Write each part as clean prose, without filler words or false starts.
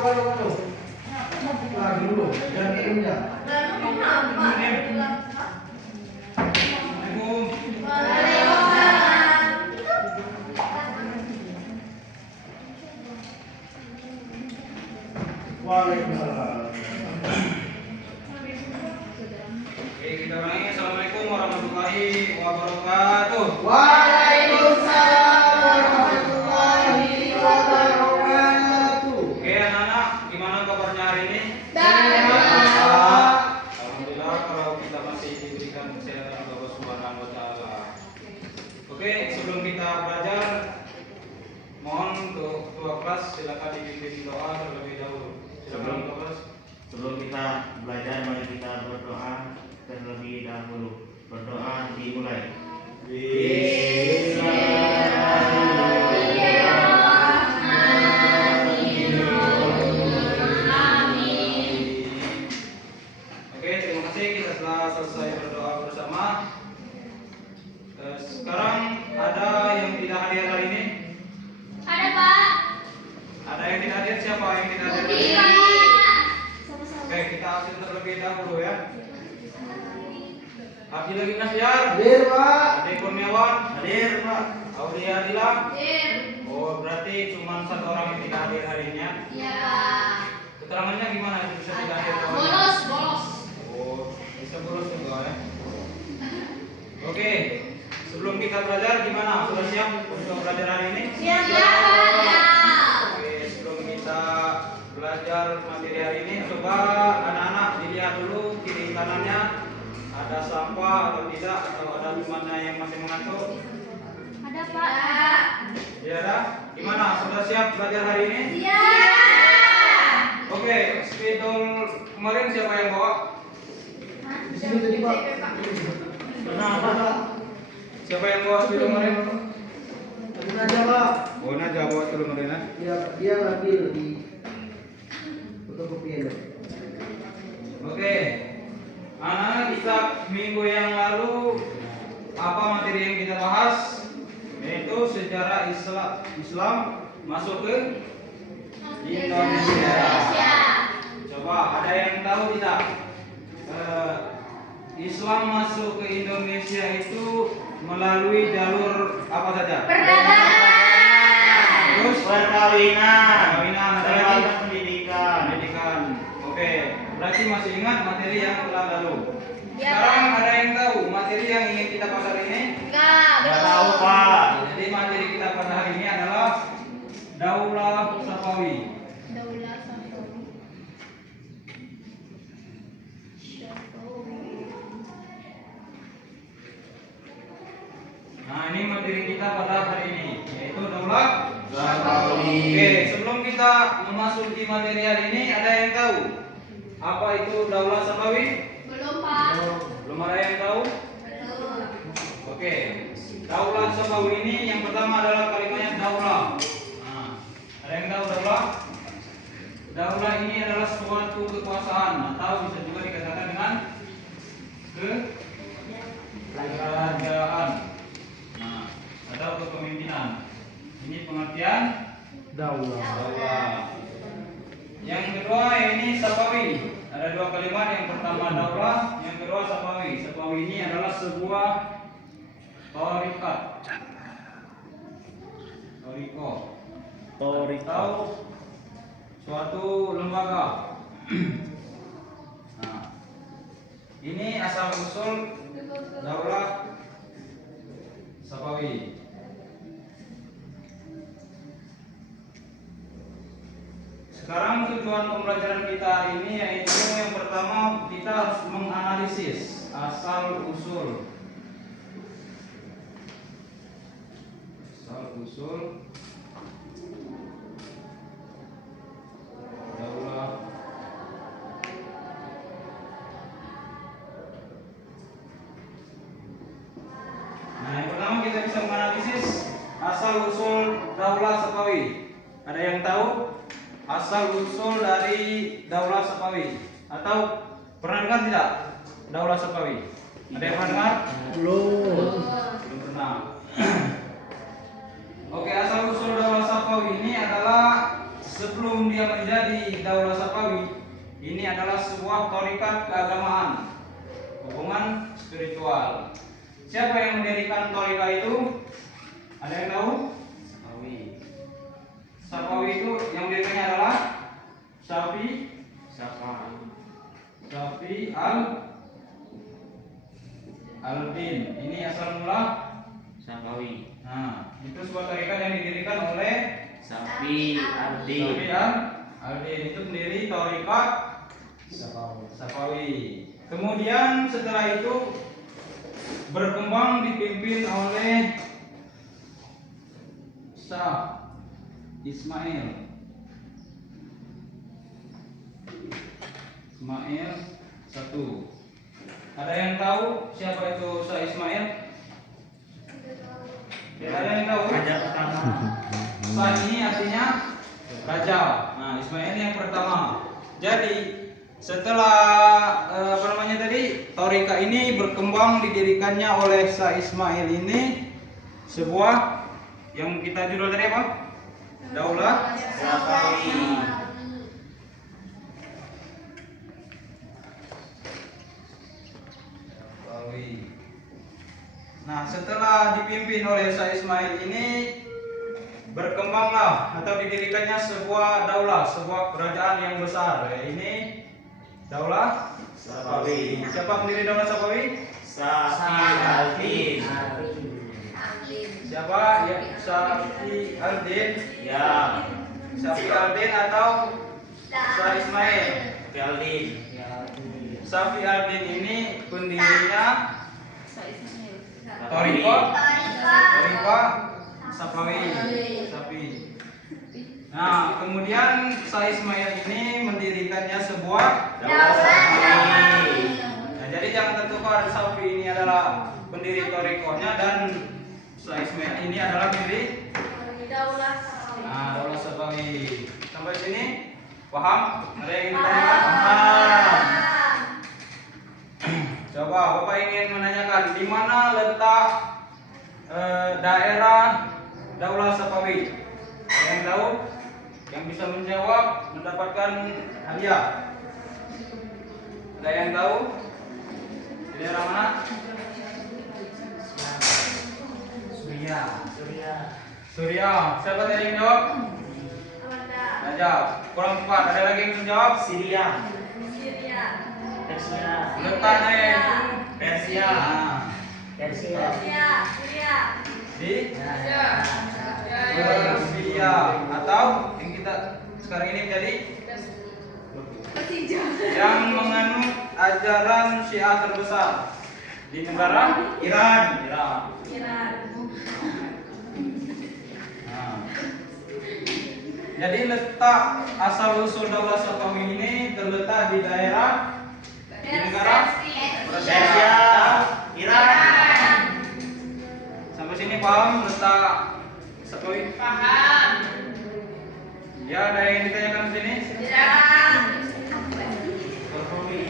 waduh. Lagi dulu, jangan minumnya. Waalaikumsalam. Oke, kita ulangi. Assalamualaikum warahmatullahi wabarakatuh. Waalaikumsalam warahmatullahi wabarakatuh. Oke, anak-anak, gimana kabarnya hari ini? Alhamdulillah kalau kita masih diberikan kesehatan oleh Allah Subhanahu wa taala. Oke, sebelum kita belajar, mohon untuk ketua kelas silakan dipimpin doa terlebih dahulu. Silakan ketua kelas. Sebelum kita belajar, mari kita berdoa terlebih dahulu. Berdoa dimulai. Oke, terima kasih. Kita telah selesai berdoa bersama. Sekarang ada yang tidak hadir hari ini? Ada, Pak. Ada yang tidak hadir? Siapa yang tidak hadir? Putih, Pak. Oke, kita absen terlebih dahulu ya. Abdi lagi Nasyar. Hadir, Pak. Ade Kurniawan. Hadir, Pak. Aulia Adila. Hadir. Oh, berarti cuma satu orang yang tidak hadir hari ini ya. Iya. Keterangannya gimana? Bisa tidak hadir? Bolos. Oh, bisa bolos juga ya. Oke, sebelum kita belajar gimana? Sudah siap untuk belajar hari ini? Siap, Pak. Oke, sebelum kita belajar materi hari ini, coba anak-anak dilihat dulu kiri kanannya ada sampah atau tidak, atau ada temannya yang masih mengantuk. Ada, Pak. Ya ada? Gimana? Sudah siap belajar hari ini? Siap. Oke, spidol kemarin siapa yang bawa? Di sini tadi, Pak. Kenapa? Siapa yang bawa spidol kemarin? Tadi aja, Pak. Oh, Najwa bawa spidol kemarin ya? Dia lagi di fotokopian. Oke, anak-anak, kita minggu yang lalu apa materi yang kita bahas? Yaitu sejarah Islam masuk ke Indonesia. Coba ada yang tahu tidak? Islam masuk ke Indonesia itu melalui jalur apa saja? Perdagangan. Terus Perkawinan. ada lagi? Terhadap pendidikan. Pendidikan. Oke, berarti masih ingat materi yang telah lalu. Ya, Sekarang Pak. ada yang tahu materi yang ingin kita bahas hari ini? Enggak, Nggak tahu, Pak. Jadi materi kita pada hari ini adalah Daulah Safawi. Daulah Safawi. Nah, ini materi kita pada hari ini, yaitu Daulah Safawi. Oke, sebelum kita memasuki materi hari ini, ada yang tahu apa itu Daulah Safawi? Belum, Pak. Belum ada yang tahu? Belum. Oke, Daulah Safawi ini yang pertama adalah kalimatnya daulah. Nah, ada yang tahu daulah? Daulah ini adalah suatu kekuasaan atau bisa juga dikatakan dengan kerajaan. Nah, atau kepemimpinan. Ini pengertian daulah. Yang kedua ini Safawi. Ada dua kalimat, yang pertama daulah, yang kedua Safawi. Safawi ini adalah sebuah thariqat. Atau suatu lembaga. Nah, ini asal usul daulah Safawi. Sekarang tujuan pembelajaran kita hari ini yaitu yang pertama kita harus menganalisis asal usul daulah Nah, yang pertama kita bisa menganalisis asal usul daulah Safawi. Ada yang tahu asal usul dari daulah Safawi? Atau pernah dengar tidak daulah Safawi? Ada yang pernah dengar? Belum. Belum pernah. Oke, asal usul daulah Safawi ini adalah sebelum dia dia menjadi Daulah Sapawi, ini adalah sebuah thariqat keagamaan, hubungan spiritual. Siapa yang mendirikan thariqat itu? Ada yang tahu? Sapawi. Sapawi itu yang mendirikannya adalah Syafi al-Din. Ini asal mula Sapawi. Nah, itu sebuah thariqat yang didirikan oleh Safi Ardi. Syafi al-Din. Itu pendiri thariqat Sapawi. Kemudian setelah itu berkembang dipimpin oleh Syah Ismail satu. Ada yang tahu siapa itu Syah Ismail? Ada yang tahu? Raja pertama. Syah ini artinya raja. Nah, Ismail yang pertama. Jadi setelah thariqat ini berkembang, didirikannya oleh Syah Ismail ini sebuah yang kita judul tadi apa? Daulah Sapawi. Nah, setelah dipimpin oleh Syah Ismail ini berkembanglah atau didirikannya sebuah daulah, sebuah kerajaan yang besar. Ini Daulah Sapawi. Siapa pendiri Daulah Sapawi? Safi Al-Din. Siapa? Ya, Syafi al-Din. Ya. Syafi al-Din atau Syah Ismail? Safi Al-Din. Syafi al-Din ini pendirinya thariqat Sapawi. Nah, kemudian Syah Ismail ini mendirikannya sebuah Daulah Sapawi. Nah, jadi jangan tertukar, Syafi ini adalah pendiri thariqatnya dan Syah Ismail ini adalah pendiri Daulah Sapawi. Sampai sini paham? Ada yang ingin ditanyakan? Coba Bapak ingin menanyakan di mana letak daerah Daulah Sapawi? Ada yang tahu? Yang bisa menjawab mendapatkan hadiah. Ada yang tahu? Di daerah mana? Surya. Siapa tadi yang jawab? Najab. Kurang tepat. Ada lagi yang menjawab? Syria. Persia. Letaknya itu Persia. nah, di Persia atau yang kita sekarang ini menjadi yang menganut ajaran Syiah terbesar di negara Iran. Nah, jadi letak asal usul Daulah Sapawi ini terletak di daerah di negara Persia. Iran. Sampai sini paham letak Sapawi? Paham. Ya, ada yang ditanyakan di sini? Sapawi.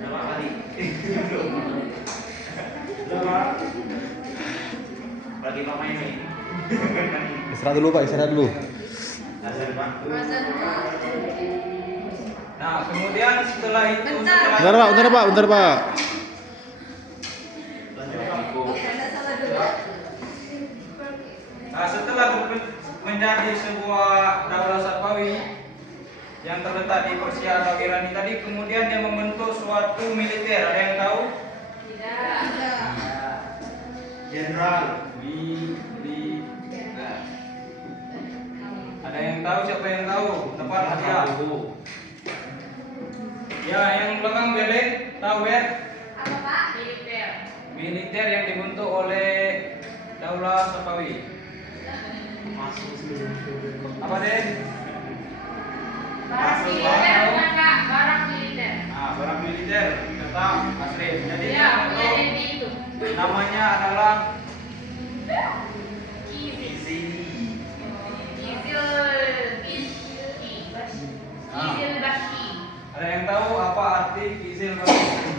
Berapa kali? Berapa? Bagi Mama ini. Istirahat dulu Pak, istirahat dulu. Azan Pak. Nah, kemudian setelah itu Bentar Pak. Lanjut Pak. Nah, setelah menjadi sebuah Daulah Sapawi yang terletak di Persia atau Iran ini tadi, kemudian dia membentuk suatu militer. Ada yang tahu? Jenderal. Nah. Ada yang tahu? Siapa yang tahu? Dapat hadiah. Ya, yang belakang belek tahu ya? Militer yang dibentuk oleh Daulah Sapawi. Apa deh? Barang militer kata Asrin. Jadi itu namanya adalah ada yang tahu apa arti Kizil Bashir?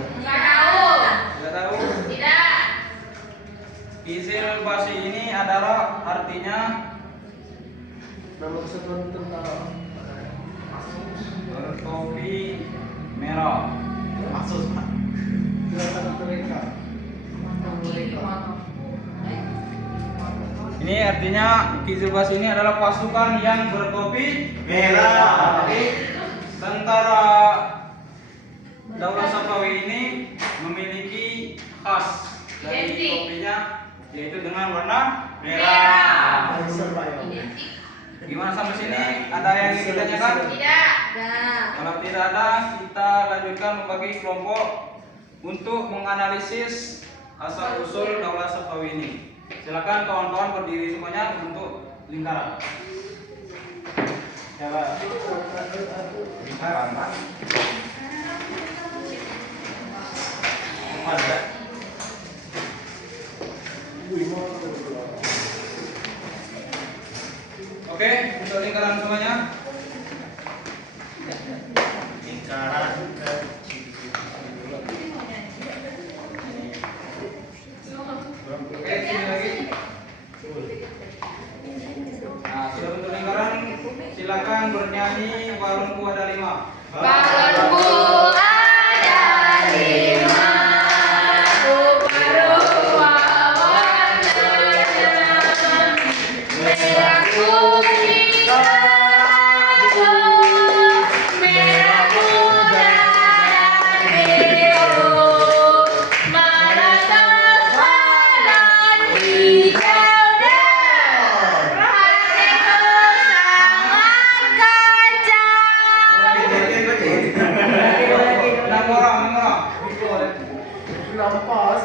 Kizil Basi ini adalah artinya Nama kesatuan tentara. bertopi merah. Maksud Pak. Gerakan mereka. Ini artinya Kizil Basi ini adalah pasukan yang bertopi Merah. Jadi tentara Daulah Safawi ini memiliki khas dari Identik. topinya, yaitu dengan warna merah. Gimana sampai sini? Ada yang ingin ditanyakan? Tidak. Kalau tidak ada, kita lanjutkan membagi kelompok untuk menganalisis asal usul Daulah Safawi ini. Silakan kawan-kawan berdiri semuanya untuk lingkaran. Coba. Lingkaran. Ada. Oke, untuk lingkaran semuanya. Lingkaran kecil. Oke, sini lagi. Nah, sudah bentuk lingkaran, silakan bernyanyi balonku ada 5. Balonku ada 5, rupa-rupa warnanya, merah kuning abu, merah muda dan biru, meratas dan hijau dan hatiku sangat kacau. 6 orang, 6 orang. Lampas.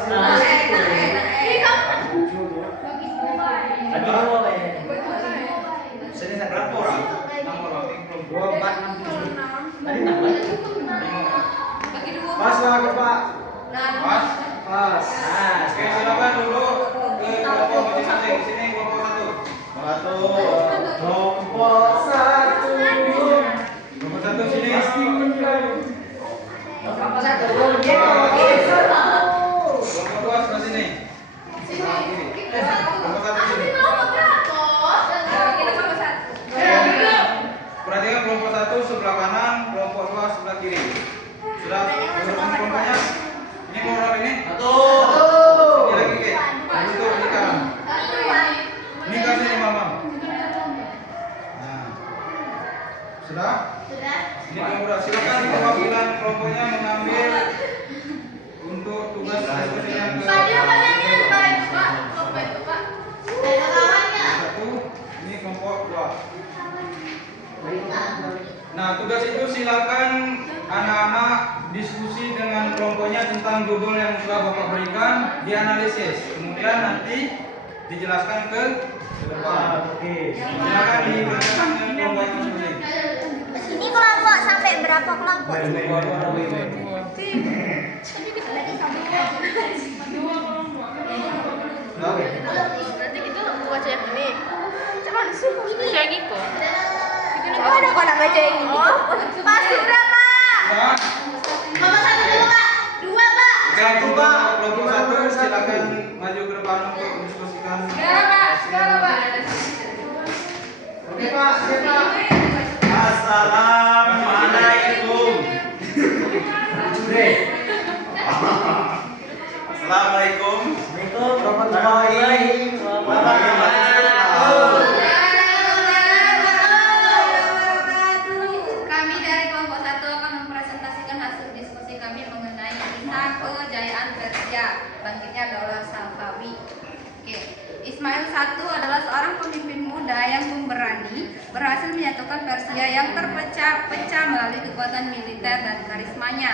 Sini saya berapa orang? 6 orang. 2, 4, 6, 7. Tadi nambah. 5 orang. Pas lah Pak. Pas. Pas. Oke, silakan duduk ke kelompok masing-masing. Di sini kelompok 1. Satu. Kelompok 1. Kelompok 1 sini. Kelompok 2 sebelah sini. Sebelah kiri. Kelompok 1 sini. Perhatikan kelompok 1 sebelah kanan, kelompok 2 sebelah kiri. Sudah bersama kelompoknya? Ini kelompok ini? Satu. Ini lagi ke? Untuk lingkaran. Ini kasih nih mama. Nah. Sudah? Ini kelompok. Silakan perwakilan kelompoknya mengambil untuk tugas diskusi yang ke satu. Ini kelompok 2. Nah, tugas itu silakan anak-anak diskusi dengan kelompoknya tentang judul yang sudah Bapak berikan, dianalisis. Kemudian nanti dijelaskan ke depan. Oke. Silakan diberitakan ke kelompok itu sendiri. Ini kelompok sampai berapa kelompok? Oke. Nanti kita baca yang ini. Coba disuruh baca yang itu. Oh, ada kok nak baca yang ini. Pak, berapa? Sudah? Kelompok 1 dulu, Pak. 2, Pak. Oke, untuk kelompok 1 silakan maju ke depan untuk mendiskusikan. Sekarang Pak. Oke Pak. Oke Pak. Assalamualaikum. Assalamualaikum. Warahmatullahi wabarakatuh. Kami dari kelompok 1 akan mempresentasikan hasil diskusi kami mengenai kisah kejayaan Persia, bangkitnya Daulah Safawi. Oke, Ismail I adalah seorang pemimpin muda yang pemberani, berhasil menyatukan Persia yang terpecah-pecah melalui kekuatan militer dan karismanya.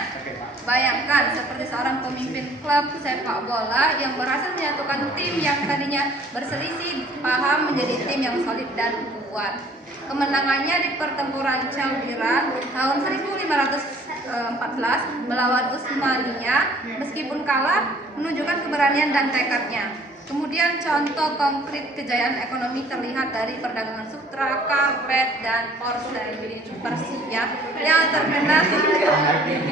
Bayangkan seperti seorang pemimpin klub sepak bola yang berhasil menyatukan tim yang tadinya berselisih paham menjadi tim yang solid dan kuat. Kemenangannya di pertempuran Chaldiran tahun 1514 melawan Utsmaniyah, meskipun kalah, menunjukkan keberanian dan tekadnya. Kemudian contoh konkret kejayaan ekonomi terlihat dari perdagangan sutra, karpet, dan porselen Persia yang terkenal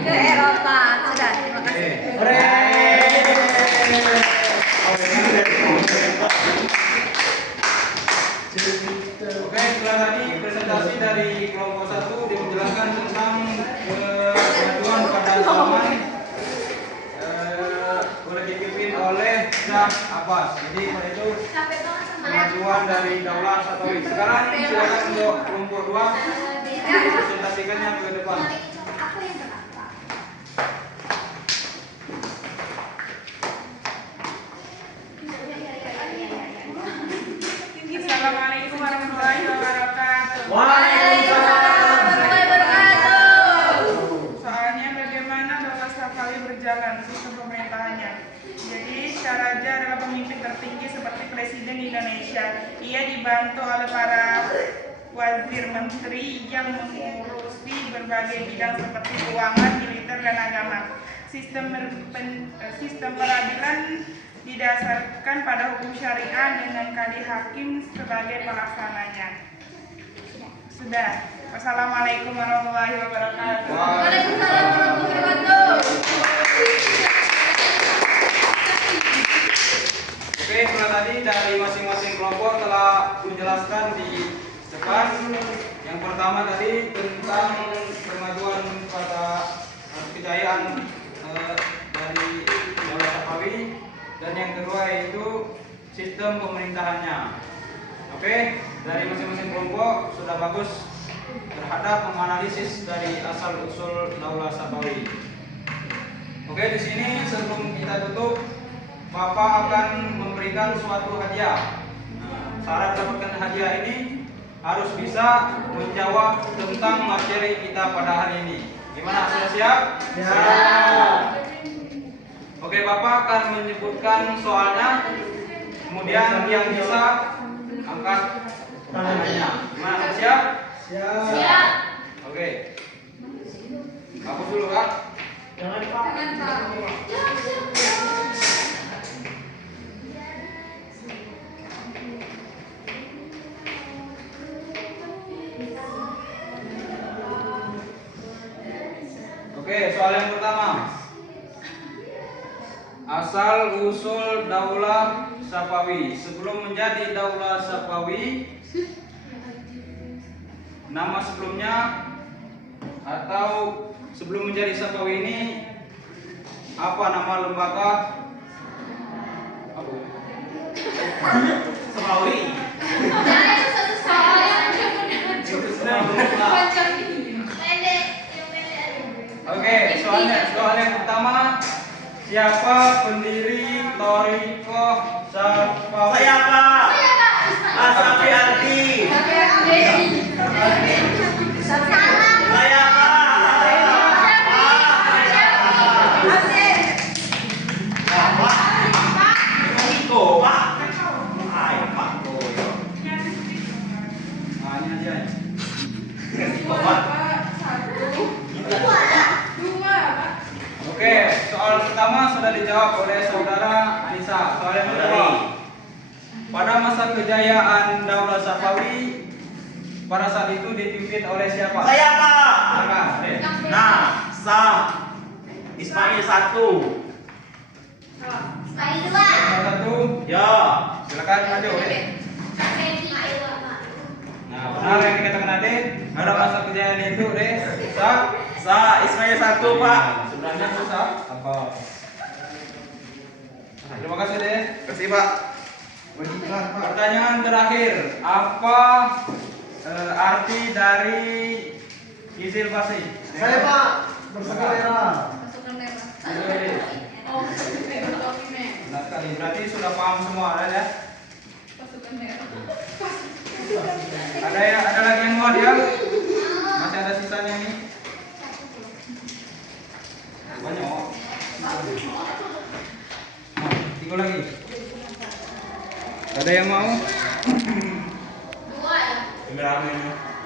ke Eropa. Sudah, terima kasih. Abbas. Jadi pada itu kemajuan dari Daulah Safawi. Sekarang silakan untuk kelompok 2 presentasikannya ke depan. Assalamualaikum warahmatullahi wabarakatuh. Waalaikumsalam warahmatullahi wabarakatuh. Soalnya bagaimana Daulah Safawi berjalan sistem pemerintahannya. Jadi Syaraja adalah pemimpin tertinggi seperti Presiden Indonesia. Ia dibantu oleh para wazir menteri yang mengurusi berbagai bidang seperti keuangan, militer, dan agama. Sistem peradilan didasarkan pada hukum syariah dengan kadi hakim sebagai pelaksananya. Sudah. Wassalamualaikum warahmatullahi wabarakatuh. Waalaikumsalam warahmatullahi wabarakatuh. Oke, setelah tadi dari masing-masing kelompok telah menjelaskan di depan. Yang pertama tadi tentang kemajuan pada kejayaan dari Daulah Safawi, dan yang kedua yaitu sistem pemerintahannya. Oke, dari masing-masing kelompok sudah bagus terhadap menganalisis dari asal usul Daulah Safawi. Oke, di sini sebelum kita tutup, Bapak akan memberikan suatu hadiah. Nah, syarat dapatkan hadiah ini harus bisa menjawab tentang materi kita pada hari ini. Gimana, sudah siap? Siap. Oke, Bapak akan menyebutkan soalnya, kemudian yang bisa angkat tangannya. Gimana, sudah siap? Siap. Oke. Hapus dulu, Kak. Jangan Pak. Oke, soal yang pertama. Asal usul Daulah Safawi. Sebelum menjadi Daulah Safawi, nama sebelumnya atau sebelum menjadi Safawi ini apa nama lembaga? Apa? Safawi. Oke, soal yang pertama, siapa pendiri Thariqah Safawi? Saya Pak. Asafi Aldi. Saya Pak. Iko Pak. Ayo Pak. Nah, ini aja. Iko Pak. Oke, soal pertama sudah dijawab oleh saudara Anissa. Soal yang kedua, pada masa kejayaan Daulah Safawi, pada saat itu dipimpin oleh siapa? Saya Pak. Silakan, Dek. Nah, Sah Ismail 1. Salah satu, Ya. silakan maju, Dek. Nah, benar yang dikatakan Adek. Pada masa kejayaan itu, Dek, Sah Ismail 1 Pak. sebenarnya susah. Apa? Terima kasih, Dek. Kasih Pak. Pertanyaan terakhir, apa arti dari izil fasih? Saya Pak. Bersekolah. Benar sekali. Berarti sudah paham semua, ya? Ada lagi yang mau dia? Masih ada sisanya nih. Banyak. Nah, 3 lagi. Ada yang mau?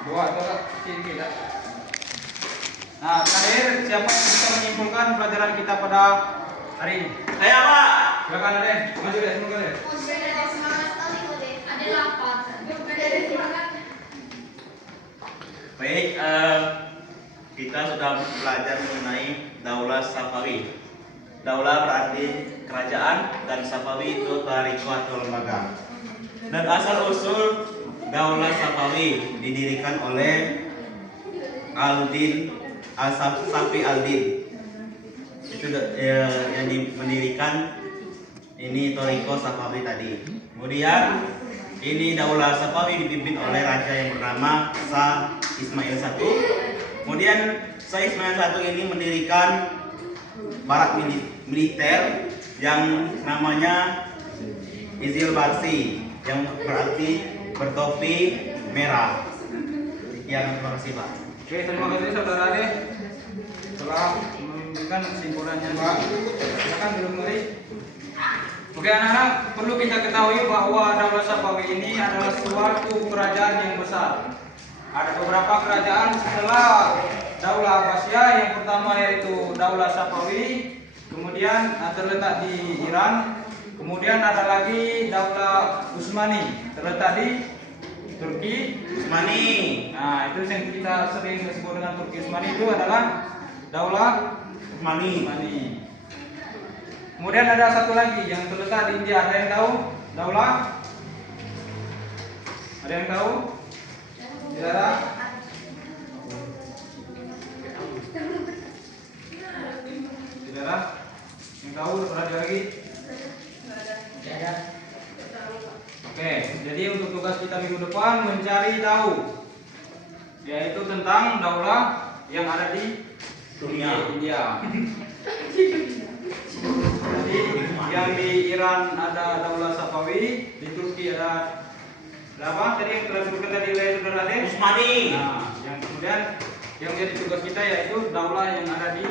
2 atau sedikit ya? Nah, terakhir siapa yang bisa menyimpulkan pelajaran kita pada hari ini? Saya Pak. Silakan Ade, maju deh, semoga deh. Baik, kita sudah belajar mengenai Daulah Safawi. Daulah berarti kerajaan dan Safawi itu Thariqah atau lembaga. Dan asal usul Daulah Safawi didirikan oleh Aldin Safi Aldin. Itu yang mendirikan Ini Toriko Safawi tadi. Kemudian ini Daulah Safawi dipimpin oleh raja yang bernama Shah Ismail I. Kemudian Shah Ismail I ini mendirikan barak militer yang namanya Izil Barsi, yang berarti bertopi merah. Sekian, terima kasih Pak. Oke, terima kasih saudara Ade. Setelah memberikan kesimpulannya Pak, silakan belum mulai. Oke anak-anak, perlu kita ketahui bahwa Daulah Safawi ini adalah suatu kerajaan yang besar. Ada beberapa kerajaan setelah Daulah Abbasiyah. Yang pertama yaitu Daulah Safawi, kemudian terletak di Iran. Kemudian ada lagi Daulah Utsmani, terletak di Turki. Utsmani. Nah, itu yang kita sering disebut dengan Turki Utsmani, itu adalah Daulah Utsmani. Utsmani. Kemudian ada satu lagi yang terletak di India. Ada yang tahu? Daulah? Ada yang tahu? Tidak ada? Tidak ada? Yang tahu? Ada lagi? Oke, jadi untuk tugas kita minggu depan mencari tahu, yaitu tentang daulah yang ada di Dunia. India. Jadi yang di Iran ada Daulah Safawi, di Turki ada apa tadi yang telah disebutkan tadi oleh saudara Ade? Utsmani. Nah, yang kemudian yang jadi tugas kita yaitu daulah yang ada di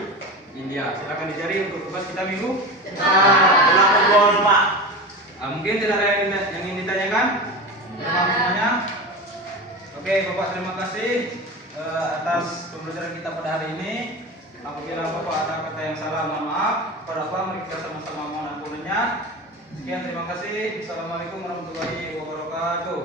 India. Silakan dicari untuk tugas kita minggu. Ulang ngobrol Pak. Mungkin tidak ada yang ingin ditanyakan? Terima kasih semuanya. Oke, Bapak terima kasih atas pembelajaran kita pada hari ini. Apabila Bapak ada kata yang salah, mohon maaf. Pada Bapak, mari kita sama-sama mohon ampunannya. Sekian, terima kasih. Assalamualaikum warahmatullahi wabarakatuh.